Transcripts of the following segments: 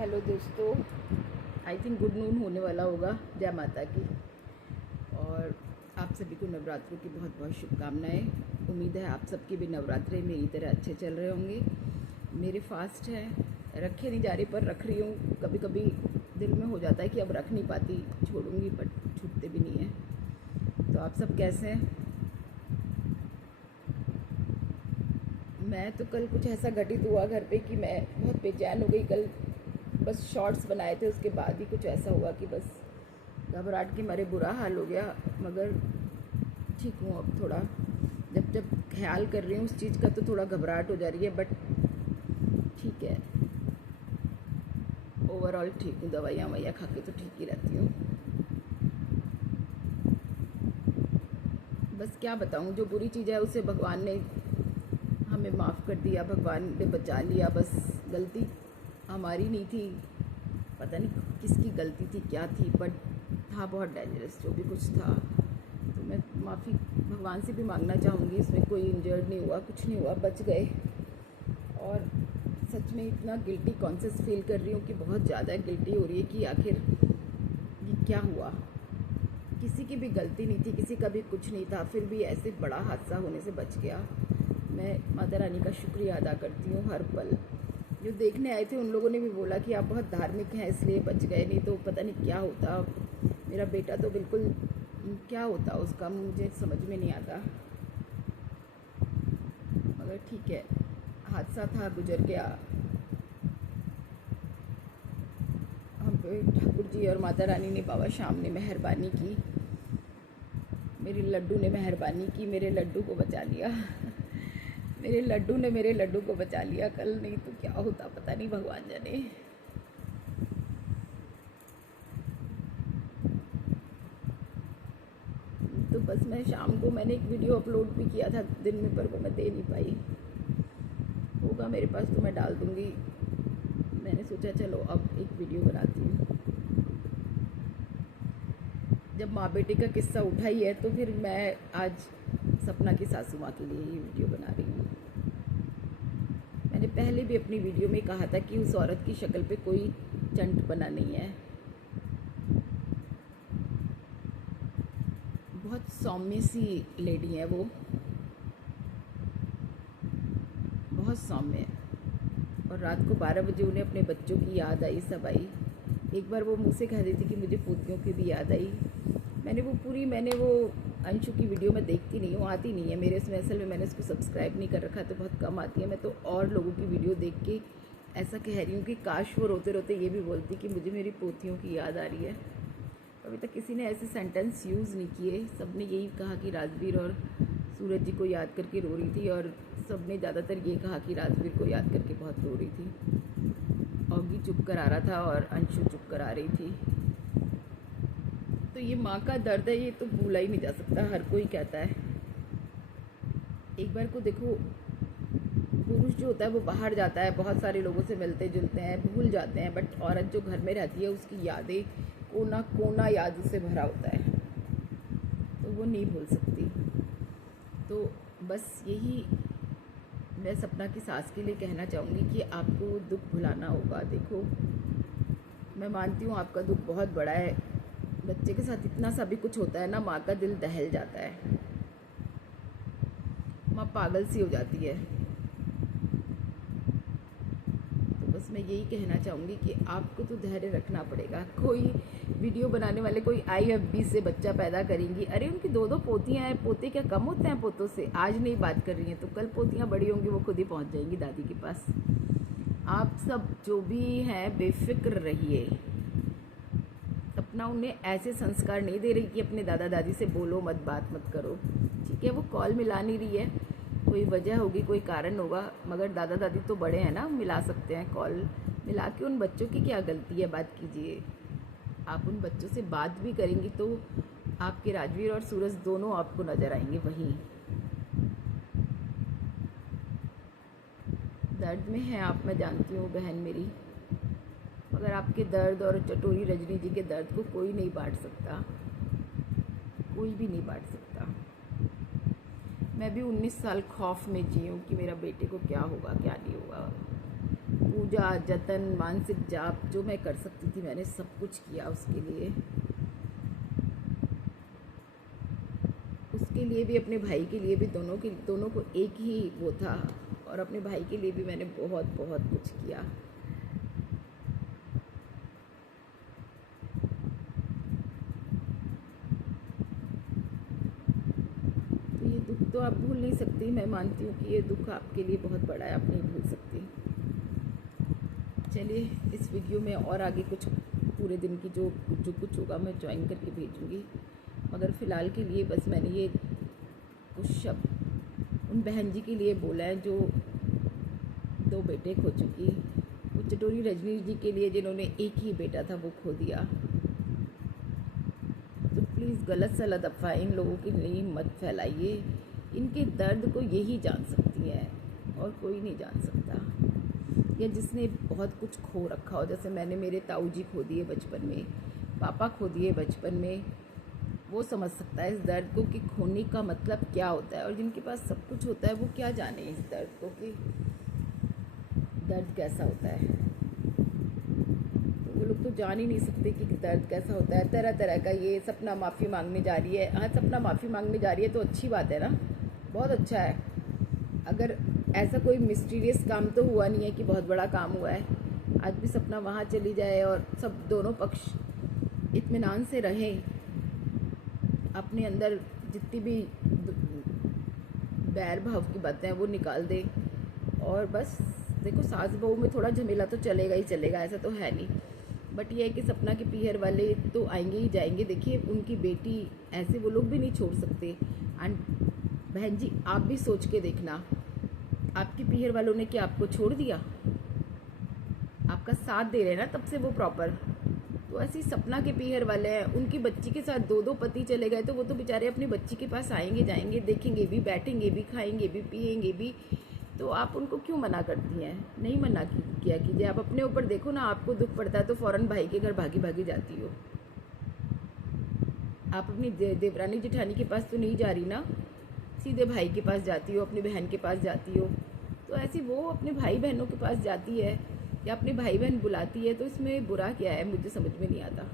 Hello दोस्तों, I think good noon होने वाला होगा। जय माता की। और आप सभी को नवरात्रों की बहुत बहुत शुभकामनाएं। उम्मीद है आप सबके भी नवरात्रे मेरी तरह अच्छे चल रहे होंगे। मेरे फास्ट हैं, रखे नहीं जा रही पर रख रही हूँ। कभी कभी दिल में हो जाता है कि अब रख नहीं पाती, छोड़ूंगी, बट छूटते भी नहीं हैं। तो आप सब कैसे हैं? मैं तो कल कुछ ऐसा घटित हुआ घर पे कि मैं बहुत बेचैन हो गई। कल बस शॉर्ट्स बनाए थे, उसके बाद ही कुछ ऐसा हुआ कि बस घबराहट के मारे बुरा हाल हो गया। मगर ठीक हूँ अब थोड़ा। जब जब ख्याल कर रही हूँ उस चीज़ का तो थोड़ा घबराहट हो जा रही है, बट ठीक है। ओवरऑल ठीक हूँ, दवाइयाँ ववाइयाँ खा के तो ठीक ही रहती हूँ। बस क्या बताऊँ, जो बुरी चीज़ है उसे भगवान ने हमें माफ़ कर दिया, भगवान ने बचा लिया। बस गलती हमारी नहीं थी, पता नहीं किसकी गलती थी, क्या थी, बट था बहुत डेंजरस जो भी कुछ था। तो मैं माफ़ी भगवान से भी मांगना चाहूँगी। इसमें कोई इंजर्ड नहीं हुआ, कुछ नहीं हुआ, बच गए। और सच में इतना गिल्टी कॉन्शियस फील कर रही हूँ कि बहुत ज़्यादा गिल्टी हो रही है कि आखिर ये क्या हुआ। किसी की भी गलती नहीं थी, किसी का भी कुछ नहीं था, फिर भी ऐसे बड़ा हादसा होने से बच गया। मैं माता रानी का शुक्रिया अदा करती हूँ हर पल। जो देखने आए थे उन लोगों ने भी बोला कि आप बहुत धार्मिक हैं इसलिए बच गए, नहीं तो पता नहीं क्या होता। मेरा बेटा तो बिल्कुल क्या होता उसका, मुझे समझ में नहीं आता। मगर ठीक है, हादसा था, गुजर गया। हम पे ठाकुर जी और माता रानी ने, बाबा श्याम ने मेहरबानी की, मेरे लड्डू ने मेहरबानी की, मेरे लड्डू को बचा लिया। मेरे लड्डू ने मेरे लड्डू को बचा लिया। कल नहीं तो क्या होता पता नहीं, भगवान जाने। तो बस मैं शाम को मैंने एक वीडियो अपलोड भी किया था दिन में, पर वो मैं दे नहीं पाई। होगा मेरे पास तो मैं डाल दूँगी। मैंने सोचा चलो अब एक वीडियो बनाती हूँ। जब माँ बेटे का किस्सा उठा ही है तो फिर मैं आज सपना की सासू माँ के लिए ये वीडियो बना रही हूँ। मैंने पहले भी अपनी वीडियो में कहा था कि उस औरत की शक्ल पे कोई चंट बना नहीं है। बहुत सौम्य सी लेडी है वो, बहुत सौम्य। और रात को 12 बजे उन्हें अपने बच्चों की याद आई, सब आई। एक बार वो मुँह से कह देती कि मुझे पोतियों की भी याद आई। मैंने वो अंशु की वीडियो में देखती नहीं हूँ, आती नहीं है मेरे इसमें। असल में मैंने उसको सब्सक्राइब नहीं कर रखा तो बहुत कम आती है। मैं तो और लोगों की वीडियो देख के ऐसा कह रही हूँ कि काश वो रोते रोते ये भी बोलती कि मुझे मेरी पोतियों की याद आ रही है। अभी तक किसी ने ऐसे सेंटेंस यूज़ नहीं किए। सब ने यही कहा कि राजवीर और सूरज जी को याद करके रो रही थी, और सब ने ज़्यादातर ये कहा कि राजवीर को याद करके बहुत रो रही थी। औगी चुप कर आ रहा था और अंशु चुप कर आ रही थी। तो ये माँ का दर्द है, ये तो भूला ही नहीं जा सकता, हर कोई कहता है। एक बार को देखो, पुरुष जो होता है वो बाहर जाता है, बहुत सारे लोगों से मिलते जुलते हैं, भूल जाते हैं, बट औरत जो घर में रहती है उसकी यादें कोना कोना याद से भरा होता है, तो वो नहीं भूल सकती। तो बस यही मैं सपना की सास के लिए कहना चाहूँगी कि आपको दुख भुलाना होगा। देखो, मैं मानती हूँ आपका दुख बहुत बड़ा है। बच्चे के साथ इतना सा भी कुछ होता है ना, माँ का दिल दहल जाता है, माँ पागल सी हो जाती है। तो बस मैं यही कहना चाहूँगी कि आपको तो धैर्य रखना पड़ेगा। कोई वीडियो बनाने वाले कोई IFB से बच्चा पैदा करेंगी, अरे उनकी 2-2 पोतियाँ हैं, पोते क्या कम होते हैं पोतों से? आज नहीं बात कर रही हैं तो कल पोतियाँ बड़ी होंगी, वो खुद ही पहुँच जाएंगी दादी के पास। आप सब जो भी हैं बेफिक्र रहिए। अपना उन्हें ऐसे संस्कार नहीं दे रही कि अपने दादा दादी से बोलो मत, बात मत करो। ठीक है, वो कॉल मिला नहीं रही है, कोई वजह होगी, कोई कारण होगा, मगर दादा दादी तो बड़े हैं ना, मिला सकते हैं। कॉल मिला के उन बच्चों की क्या गलती है, बात कीजिए। आप उन बच्चों से बात भी करेंगी तो आपके राजवीर और सूरज दोनों आपको नज़र आएंगे वहीं। दर्द में हैं आप, मैं जानती हूँ बहन मेरी, मगर आपके दर्द और चटोरी रजनी जी के दर्द को कोई नहीं बांट सकता, कोई भी नहीं बांट सकता। मैं भी 19 साल खौफ में जी हूँ कि मेरा बेटे को क्या होगा क्या नहीं होगा। पूजा, जतन, मानसिक जाप जो मैं कर सकती थी मैंने सब कुछ किया उसके लिए। उसके लिए भी, अपने भाई के लिए भी, दोनों को एक ही वो था, और अपने भाई के लिए भी मैंने बहुत बहुत कुछ किया। तो ये दुख तो आप भूल नहीं सकती। मैं मानती हूँ कि ये दुख आपके लिए बहुत बड़ा है, आप नहीं भूल सकती। चलिए, इस वीडियो में और आगे कुछ पूरे दिन की जो कुछ होगा मैं ज्वाइन करके भेजूँगी, मगर फ़िलहाल के लिए बस मैंने ये कुछ शब्द उन बहन जी के लिए बोला है जो 2 बेटे खो चुकी, वो चटोरी रजनी जी के लिए जिन्होंने एक ही बेटा था वो खो दिया। तो प्लीज़ गलत सलत अफवाह इन लोगों के लिए मत फैलाइए। इनके दर्द को यही जान सकती हैं और कोई नहीं जान सकता। या जिसने बहुत कुछ खो रखा हो, जैसे मैंने मेरे ताऊ जी खो दिए बचपन में, पापा खो दिए बचपन में, वो समझ सकता है इस दर्द को कि खोने का मतलब क्या होता है। और जिनके पास सब कुछ होता है वो क्या जाने इस दर्द को कि दर्द कैसा होता है। तो वो लोग तो जान ही नहीं सकते कि दर्द कैसा होता है। तरह तरह का ये सपना माफ़ी मांगने जा रही है। हाँ, सपना माफ़ी मांगने जा रही है तो अच्छी बात है ना, बहुत अच्छा है। अगर ऐसा कोई मिस्टीरियस काम तो हुआ नहीं है कि बहुत बड़ा काम हुआ है। आज भी सपना वहाँ चली जाए और सब दोनों पक्ष इत्मीनान से रहें, अपने अंदर जितनी भी बैर भाव की बातें हैं वो निकाल दे। और बस देखो, सास बहू में थोड़ा झमेला तो चलेगा ही चलेगा, ऐसा तो है नहीं, बट ये है कि सपना के पीहर वाले तो आएंगे ही जाएंगे। देखिए, उनकी बेटी ऐसे वो लोग भी नहीं छोड़ सकते। एंड बहन जी, आप भी सोच के देखना, आपके पीहर वालों ने क्या आपको छोड़ दिया? आपका साथ दे रहे हैं ना तब से वो प्रॉपर। तो ऐसी सपना के पीहर वाले हैं, उनकी बच्ची के साथ 2-2 पति चले गए तो वो तो बेचारे अपनी बच्ची के पास आएंगे जाएंगे, देखेंगे भी, बैठेंगे भी, खाएंगे भी, पिएंगे भी। तो आप उनको क्यों मना करती हैं? नहीं मना किया कीजिए। आप अपने ऊपर देखो ना, आपको दुख पड़ता है तो फ़ौरन भाई के घर भागी भागी जाती हो। आप अपनी देवरानी जेठानी के पास तो नहीं जा रही ना, सीधे भाई के पास जाती हो, अपनी बहन के पास जाती हो। तो ऐसी वो अपने भाई बहनों के पास जाती है या अपने भाई बहन बुलाती है, तो इसमें बुरा क्या है? मुझे समझ में नहीं आता।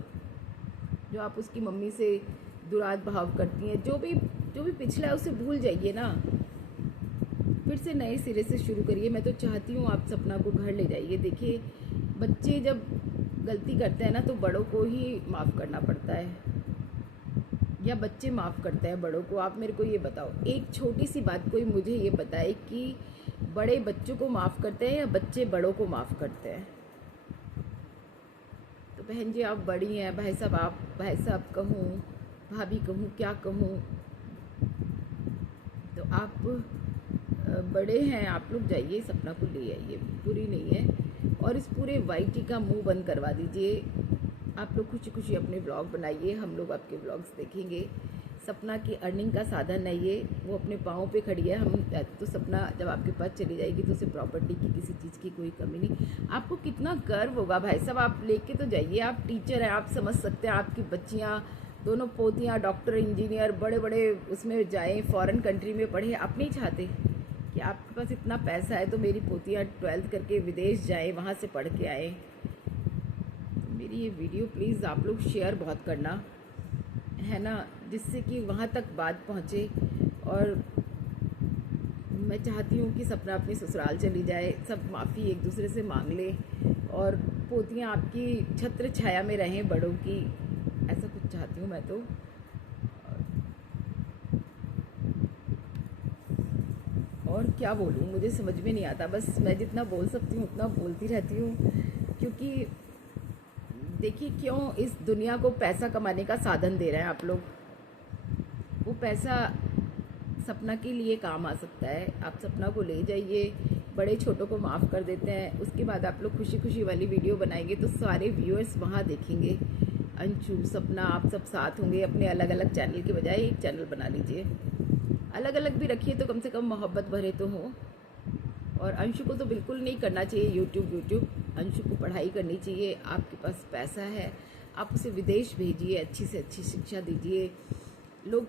जो आप उसकी मम्मी से दुरात भाव करती हैं, जो भी पिछला है उसे भूल जाइए ना, फिर से नए सिरे से शुरू करिए। मैं तो चाहती हूँ आप सपना को घर ले जाइए। देखिए, बच्चे जब गलती करते हैं ना तो बड़ों को ही माफ़ करना पड़ता है, या बच्चे माफ़ करते हैं बड़ों को। आप मेरे को ये बताओ, एक छोटी सी बात कोई मुझे ये बताए कि बड़े बच्चों को माफ़ करते हैं या बच्चे बड़ों को माफ़ करते हैं? तो बहन जी, आप बड़ी हैं, भाई साहब कहूँ, भाभी कहूँ, क्या कहूँ, तो आप बड़े हैं, आप लोग जाइए सपना को ले आइए, बुरी नहीं है। और इस पूरे वाईटी का मुंह बंद करवा दीजिए। आप लोग खुशी खुशी अपने ब्लॉग बनाइए, हम लोग आपके ब्लॉग्स देखेंगे। सपना की अर्निंग का साधन है ये, वो अपने पाँव पे खड़ी है। हम तो सपना जब आपके पास चली जाएगी तो उसे प्रॉपर्टी की किसी चीज़ की कोई कमी नहीं। आपको कितना गर्व होगा भाई साहब, आप लेके तो जाइए। आप टीचर हैं, आप समझ सकते हैं। आपकी बच्चियाँ, दोनों पोतियाँ डॉक्टर, इंजीनियर, बड़े बड़े उसमें जाएँ, फॉरेन कंट्री में पढ़े। आप नहीं चाहते कि आपके पास इतना पैसा है तो मेरी पोतियाँ 12th करके विदेश जाएँ, वहाँ से पढ़ के आए? मेरी ये वीडियो प्लीज़ आप लोग शेयर बहुत करना, है ना, जिससे कि वहाँ तक बात पहुँचे। और मैं चाहती हूँ कि सपना अपनी ससुराल चली जाए, सब माफ़ी एक दूसरे से मांग ले, और पोतियाँ आपकी छत्र छाया में रहें बड़ों की, ऐसा कुछ चाहती हूँ मैं तो। और क्या बोलूँ, मुझे समझ में नहीं आता। बस मैं जितना बोल सकती हूँ उतना बोलती रहती हूँ, क्योंकि देखिए, क्यों इस दुनिया को पैसा कमाने का साधन दे रहे हैं आप लोग। वो पैसा सपना के लिए काम आ सकता है। आप सपना को ले जाइए, बड़े छोटों को माफ़ कर देते हैं, उसके बाद आप लोग खुशी खुशी वाली वीडियो बनाएंगे तो सारे व्यूअर्स वहाँ देखेंगे। अंशु, सपना, आप सब साथ होंगे। अपने अलग अलग चैनल के बजाय एक चैनल बना लीजिए, अलग अलग भी रखिए तो कम से कम मोहब्बत भरे तो हो। और अंशु को तो बिल्कुल नहीं करना चाहिए यूट्यूब। अंशु को पढ़ाई करनी चाहिए। आपके पास पैसा है, आप उसे विदेश भेजिए, अच्छी से अच्छी शिक्षा दीजिए। लोग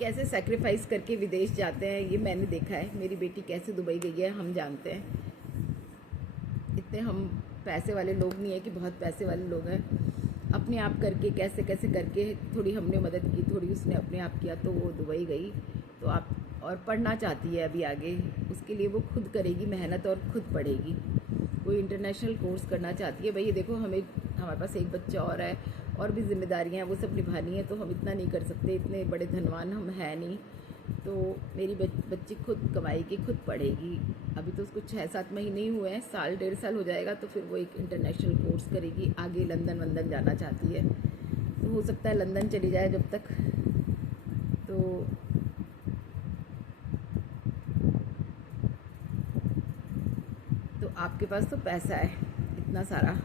कैसे सैक्रिफाइस करके विदेश जाते हैं ये मैंने देखा है। मेरी बेटी कैसे दुबई गई है हम जानते हैं। इतने हम पैसे वाले लोग नहीं है कि बहुत पैसे वाले लोग हैं। अपने आप करके कैसे कैसे करके थोड़ी हमने मदद की, थोड़ी उसने अपने आप किया, तो वो दुबई गई। तो आप और पढ़ना चाहती है अभी आगे, उसके लिए वो खुद करेगी मेहनत और खुद पढ़ेगी। कोई इंटरनेशनल कोर्स करना चाहती है। भाई देखो, हमारे पास एक बच्चा और है और भी जिम्मेदारियां हैं, वो सब निभानी है, तो हम इतना नहीं कर सकते, इतने बड़े धनवान हम हैं नहीं। तो मेरी बच्ची खुद कमाएगी, खुद पढ़ेगी। अभी तो उसको 6-7 महीने ही हुए हैं, साल 1.5 साल हो जाएगा, तो फिर वो एक इंटरनेशनल कोर्स करेगी। आगे लंदन वंदन जाना चाहती है, तो हो सकता है लंदन चली जाए जब तक। तो आपके पास तो पैसा है इतना सारा,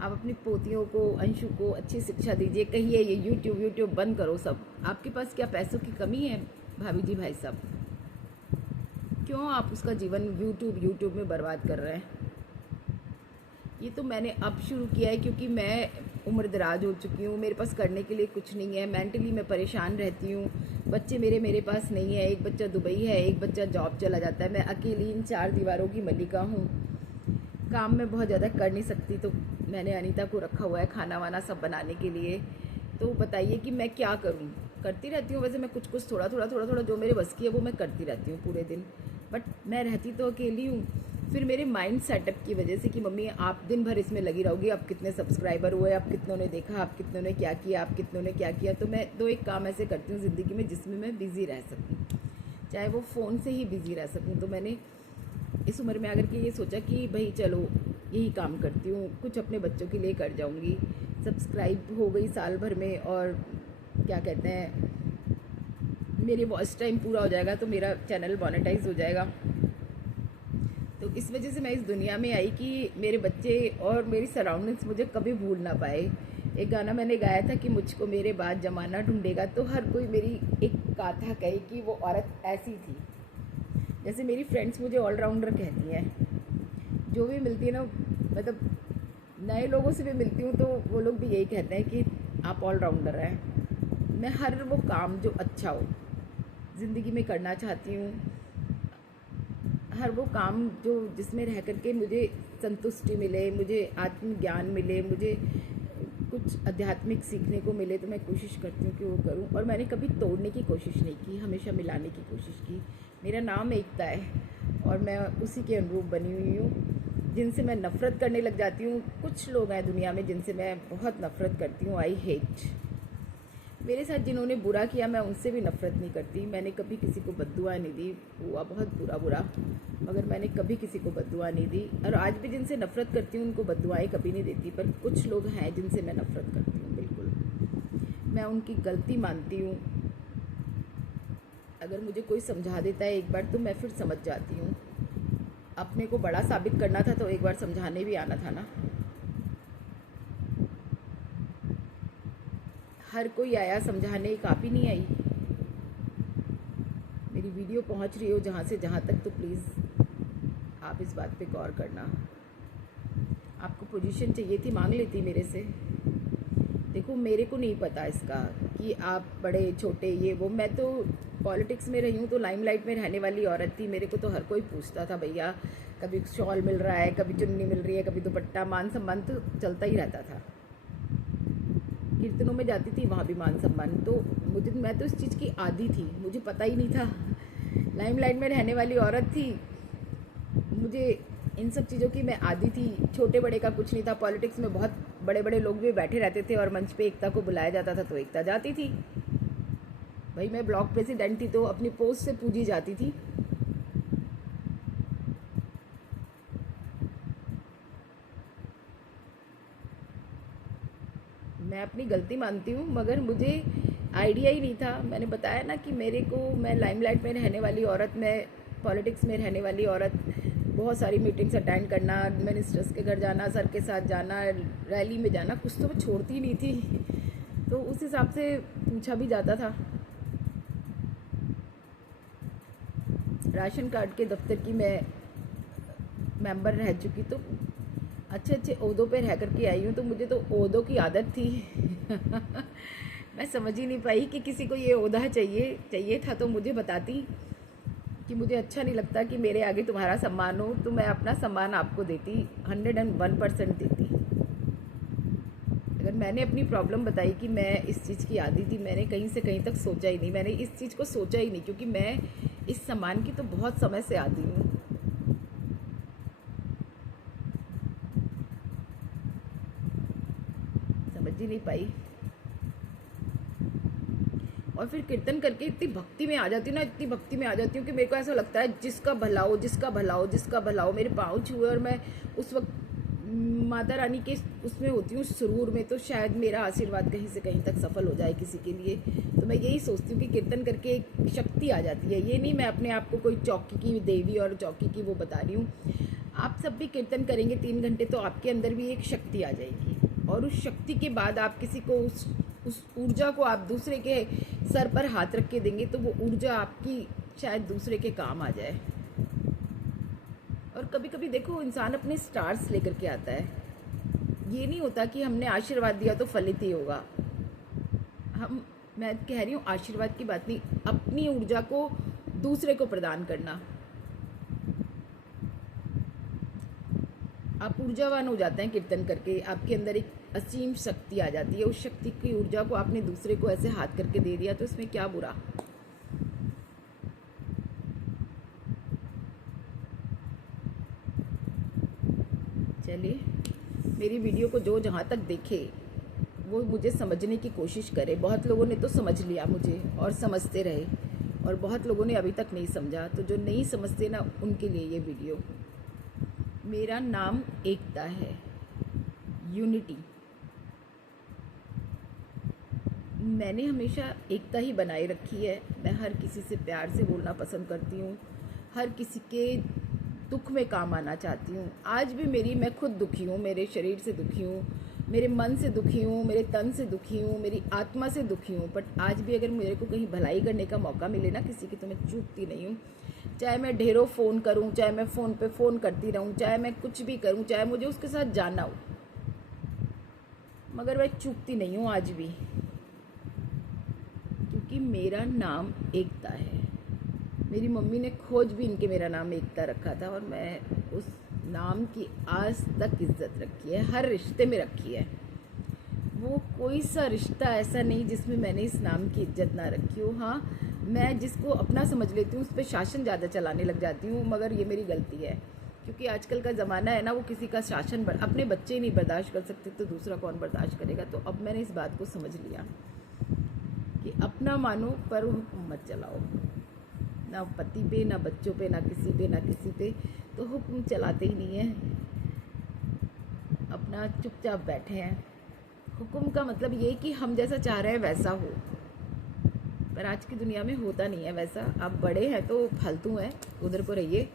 आप अपनी पोतियों को, अंशु को अच्छी शिक्षा दीजिए। कहिए ये यूट्यूब बंद करो सब। आपके पास क्या पैसों की कमी है भाभी जी, भाई साहब? क्यों आप उसका जीवन यूट्यूब में बर्बाद कर रहे हैं? ये तो मैंने अब शुरू किया है क्योंकि मैं उम्र दराज हो चुकी हूँ, मेरे पास करने के लिए कुछ नहीं है, मेंटली मैं परेशान रहती हूँ। बच्चे मेरे पास नहीं है, एक बच्चा दुबई है, एक बच्चा जॉब चला जाता है, मैं अकेली इन 4 दीवारों की मलिका हूँ। काम में बहुत ज़्यादा कर नहीं सकती, तो मैंने अनीता को रखा हुआ है खाना वाना सब बनाने के लिए। तो बताइए कि मैं क्या करूँ? करती रहती हूँ वैसे मैं कुछ थोड़ा जो मेरे बस की है वो मैं करती रहती हूँ पूरे दिन, बट मैं रहती तो अकेली हूँ। फिर मेरे माइंड सेटअप की वजह से कि मम्मी आप दिन भर इसमें लगी रहोगी, आप कितने सब्सक्राइबर हुए, आप कितनों ने देखा, आप कितनों ने क्या किया, आप कितनों ने क्या किया। तो मैं 2-1 काम ऐसे करती हूँ ज़िंदगी में जिसमें मैं बिज़ी रह सकूँ, चाहे वो फ़ोन से ही बिज़ी रह सकूँ। तो मैंने इस उम्र में आकर के ये सोचा कि भाई चलो यही काम करती हूँ, कुछ अपने बच्चों के लिए कर जाऊँगी। सब्सक्राइब हो गई साल भर में, और क्या कहते हैं, मेरी वॉच टाइम पूरा हो जाएगा तो मेरा चैनल मोनेटाइज हो जाएगा। तो इस वजह से मैं इस दुनिया में आई कि मेरे बच्चे और मेरी सराउंडिंग्स मुझे कभी भूल ना पाए। एक गाना मैंने गाया था कि मुझको मेरे बाद ज़माना ढूंढेगा, तो हर कोई मेरी एक गाथा कहे कि वो औरत ऐसी थी। जैसे मेरी फ्रेंड्स मुझे ऑलराउंडर कहती हैं, जो भी मिलती है ना, मतलब नए लोगों से भी मिलती हूँ तो वो लोग भी यही कहते हैं कि आप ऑलराउंडर हैं। मैं हर वो काम जो अच्छा हो ज़िंदगी में करना चाहती हूँ, हर वो काम जो जिसमें रह करके मुझे संतुष्टि मिले, मुझे आत्मज्ञान मिले, मुझे कुछ आध्यात्मिक सीखने को मिले, तो मैं कोशिश करती हूँ कि वो करूँ। और मैंने कभी तोड़ने की कोशिश नहीं की, हमेशा मिलाने की कोशिश की। मेरा नाम एकता है और मैं उसी के अनुरूप बनी हुई हूँ। जिनसे मैं नफ़रत करने लग जाती हूँ, कुछ लोग हैं दुनिया में जिनसे मैं बहुत नफ़रत करती हूँ, आई हेट। मेरे साथ जिन्होंने बुरा किया मैं उनसे भी नफ़रत नहीं करती। मैंने कभी किसी को बद्दुआ नहीं दी, हुआ बहुत बुरा, मगर मैंने कभी किसी को बद्दुआ नहीं दी। और आज भी जिनसे नफ़रत करती हूँ उनको बद्दुआएँ कभी नहीं देती। पर कुछ लोग हैं जिनसे मैं नफ़रत करती हूँ, बिल्कुल मैं उनकी गलती मानती हूँ। अगर मुझे कोई समझा देता है एक बार तो मैं फिर समझ जाती हूँ। अपने को बड़ा साबित करना था तो एक बार समझाने भी आना था ना। हर कोई आया समझाने, काफ़ी नहीं आई। मेरी वीडियो पहुंच रही हो जहाँ से जहाँ तक, तो प्लीज़ आप इस बात पे गौर करना। आपको पोजीशन चाहिए थी, मांग लेती मेरे से। देखो मेरे को नहीं पता इसका कि आप बड़े छोटे ये वो, मैं तो पॉलिटिक्स में रही हूँ तो लाइमलाइट में रहने वाली औरत थी। मेरे को तो हर कोई पूछता था, भैया कभी शॉल मिल रहा है, कभी चुन्नी मिल रही है, कभी दुपट्टा, मान सम्मान तो चलता ही रहता था। कीर्तनों में जाती थी, वहाँ भी मान सम्मान। तो मैं तो इस चीज़ की आदी थी, मुझे पता ही नहीं था। लाइमलाइट में रहने वाली औरत थी, मुझे इन सब चीज़ों की मैं आदी थी। छोटे बड़े का कुछ नहीं था। पॉलिटिक्स में बहुत बड़े बड़े लोग भी बैठे रहते थे और मंच पे एकता को बुलाया जाता था तो एकता जाती थी। भाई मैं ब्लॉक प्रेसिडेंट थी तो अपनी पोस्ट से पूजी जाती थी। मैं अपनी गलती मानती हूँ, मगर मुझे आइडिया ही नहीं था। मैंने बताया ना कि मैं लाइमलाइट में रहने वाली औरत, मैं पॉलिटिक्स में रहने वाली औरत, बहुत सारी मीटिंग्स अटेंड करना, मिनिस्टर्स के घर जाना, सर के साथ जाना, रैली में जाना, कुछ तो मैं छोड़ती नहीं थी। तो उस हिसाब से पूछा भी जाता था। राशन कार्ड के दफ्तर की मैं मेंबर रह चुकी, तो अच्छे अच्छे ओहदों पे रह करके आई हूँ, तो मुझे तो ओहदों की आदत थी। मैं समझ ही नहीं पाई कि किसी को ये ओहदा चाहिए था तो मुझे बताती कि मुझे अच्छा नहीं लगता कि मेरे आगे तुम्हारा सम्मान हो, तो मैं अपना सम्मान आपको देती, 101% देती। अगर मैंने अपनी प्रॉब्लम बताई कि मैं इस चीज़ की आदी थी, मैंने कहीं से कहीं तक सोचा ही नहीं, मैंने इस चीज़ को सोचा ही नहीं, क्योंकि मैं इस सम्मान की तो बहुत समय से आदी हूँ। समझ ही नहीं पाई। और फिर कीर्तन करके इतनी भक्ति में आ जाती हूँ ना, इतनी भक्ति में आ जाती हूँ कि मेरे को ऐसा लगता है जिसका भला हो, जिसका भला हो, जिसका भला हो। मेरे पाँव छुए और मैं उस वक्त माता रानी के उसमें होती हूँ, सुरूर में, तो शायद मेरा आशीर्वाद कहीं से कहीं तक सफल हो जाए किसी के लिए। तो मैं यही सोचती हूँ कि कीर्तन करके एक शक्ति आ जाती है। ये नहीं मैं अपने आप को कोई चौकी की देवी और चौकी की वो बता रही हूँ। आप सब भी कीर्तन करेंगे 3 घंटे तो आपके अंदर भी एक शक्ति आ जाएगी, और उस शक्ति के बाद आप किसी को उस ऊर्जा को आप दूसरे के सर पर हाथ रख के देंगे, तो वो ऊर्जा आपकी शायद दूसरे के काम आ जाए। और कभी कभी देखो, इंसान अपने स्टार्स लेकर के आता है। ये नहीं होता कि हमने आशीर्वाद दिया तो फलित ही होगा। मैं कह रही हूँ आशीर्वाद की बात नहीं, अपनी ऊर्जा को दूसरे को प्रदान करना। आप ऊर्जावान हो जाते हैं कीर्तन करके, आपके अंदर एक असीम शक्ति आ जाती है। उस शक्ति की ऊर्जा को आपने दूसरे को ऐसे हाथ करके दे दिया, तो इसमें क्या बुरा। चलिए, मेरी वीडियो को जो जहाँ तक देखे वो मुझे समझने की कोशिश करे। बहुत लोगों ने तो समझ लिया मुझे और समझते रहे, और बहुत लोगों ने अभी तक नहीं समझा। तो जो नहीं समझते ना, उनके लिए ये वीडियो। मेरा नाम एकता है, यूनिटी। मैंने हमेशा एकता ही बनाए रखी है। मैं हर किसी से प्यार से बोलना पसंद करती हूँ, हर किसी के दुख में काम आना चाहती हूँ। आज भी मैं खुद दुखी हूँ, मेरे शरीर से दुखी हूँ, मेरे मन से दुखी हूँ, मेरे तन से दुखी हूँ, मेरी आत्मा से दुखी हूँ। बट आज भी अगर मेरे को कहीं भलाई करने का मौका मिले ना किसी की, तो मैं चूकती नहीं हूँ। चाहे मैं ढेरों फ़ोन करूँ, चाहे मैं फ़ोन पे फ़ोन करती रहूँ, चाहे मैं कुछ भी करूँ, चाहे मुझे उसके साथ जाना हो, मगर मैं चूकती नहीं हूँ आज भी, क्योंकि मेरा नाम एकता है। मेरी मम्मी ने खोज भी इनके मेरा नाम एकता रखा था, और मैं उस नाम की आज तक इज्जत रखी है, हर रिश्ते में रखी है। वो कोई सा रिश्ता ऐसा नहीं जिसमें मैंने इस नाम की इज्जत ना रखी हो। हाँ, मैं जिसको अपना समझ लेती हूँ उस पर शासन ज़्यादा चलाने लग जाती हूँ, मगर ये मेरी गलती है, क्योंकि आजकल का ज़माना है ना, वो किसी का शासन अपने बच्चे ही नहीं बर्दाश्त कर सकते, तो दूसरा कौन बर्दाश्त करेगा। तो अब मैंने इस बात को समझ लिया कि अपना मानो पर हुक्म मत चलाओ, ना पति पे, ना बच्चों पे, ना किसी पे तो हुक्म चलाते ही नहीं है। अपना चुपचाप बैठे हैं। हुक्म का मतलब ये कि हम जैसा चाह रहे हैं वैसा हो, पर आज की दुनिया में होता नहीं है वैसा। आप बड़े हैं तो फालतू हैं, उधर को रहिए।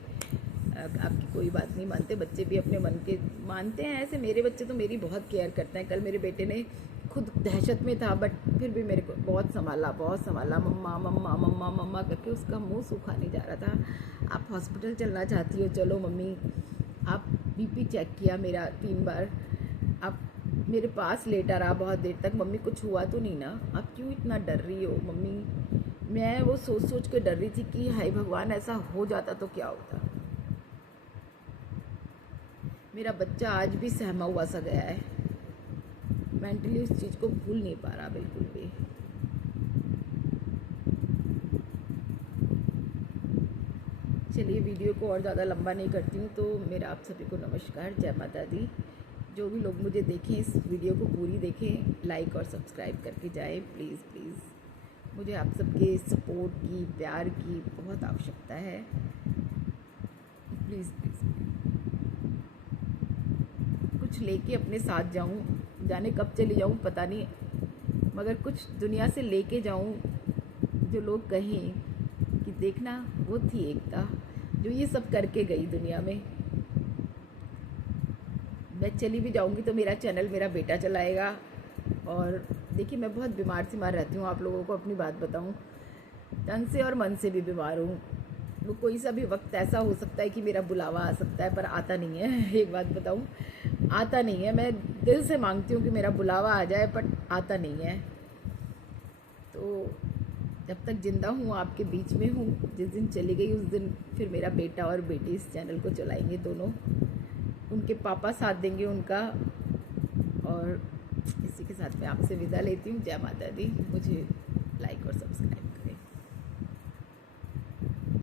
आपकी कोई बात नहीं मानते, बच्चे भी अपने मन के मानते हैं। ऐसे मेरे बच्चे तो मेरी बहुत केयर करते हैं। कल मेरे बेटे ने खुद दहशत में था, बट फिर भी मेरे को बहुत संभाला, मम्मा मम्मा मम्मा मम्मा करके उसका मुंह सूखा नहीं जा रहा था। आप हॉस्पिटल चलना चाहती हो, चलो मम्मी। आप बीपी चेक किया मेरा 3 बार। आप मेरे पास लेटा रहा बहुत देर तक, मम्मी कुछ हुआ तो नहीं ना, आप क्यों इतना डर रही हो मम्मी। मैं वो सोच सोच के डर रही थी कि हाय भगवान, ऐसा हो जाता तो क्या होता। मेरा बच्चा आज भी सहमा हुआ सा गया है, मेंटली उस चीज़ को भूल नहीं पा रहा बिल्कुल भी। चलिए, वीडियो को और ज़्यादा लंबा नहीं करती हूँ। तो मेरा आप सभी को नमस्कार, जय माता दी। जो भी लोग मुझे देखें, इस वीडियो को पूरी देखें, लाइक और सब्सक्राइब करके जाएं प्लीज़ प्लीज़। मुझे आप सबके सपोर्ट की, प्यार की बहुत आवश्यकता है। प्लीज़ प्लीज़ कुछ लेके अपने साथ जाऊं, जाने कब चली जाऊं पता नहीं, मगर कुछ दुनिया से लेके जाऊं जो लोग कहें कि देखना वो थी एकता जो ये सब करके गई दुनिया में। मैं चली भी जाऊंगी तो मेरा चैनल मेरा बेटा चलाएगा। और देखिए, मैं बहुत बीमार रहती हूँ, आप लोगों को अपनी बात बताऊँ, तन से और मन से भी बीमार हूँ। वो कोई सा भी वक्त ऐसा हो सकता है कि मेरा बुलावा आ सकता है, पर आता नहीं है। एक बात बताऊँ, आता नहीं है। मैं दिल से मांगती हूँ कि मेरा बुलावा आ जाए, बट आता नहीं है। तो जब तक ज़िंदा हूँ आपके बीच में हूँ। जिस दिन चली गई उस दिन फिर मेरा बेटा और बेटी इस चैनल को चलाएंगे दोनों, उनके पापा साथ देंगे उनका। और इसी के साथ मैं आपसे विदा लेती हूँ। जय माता दी। मुझे लाइक और सब्सक्राइब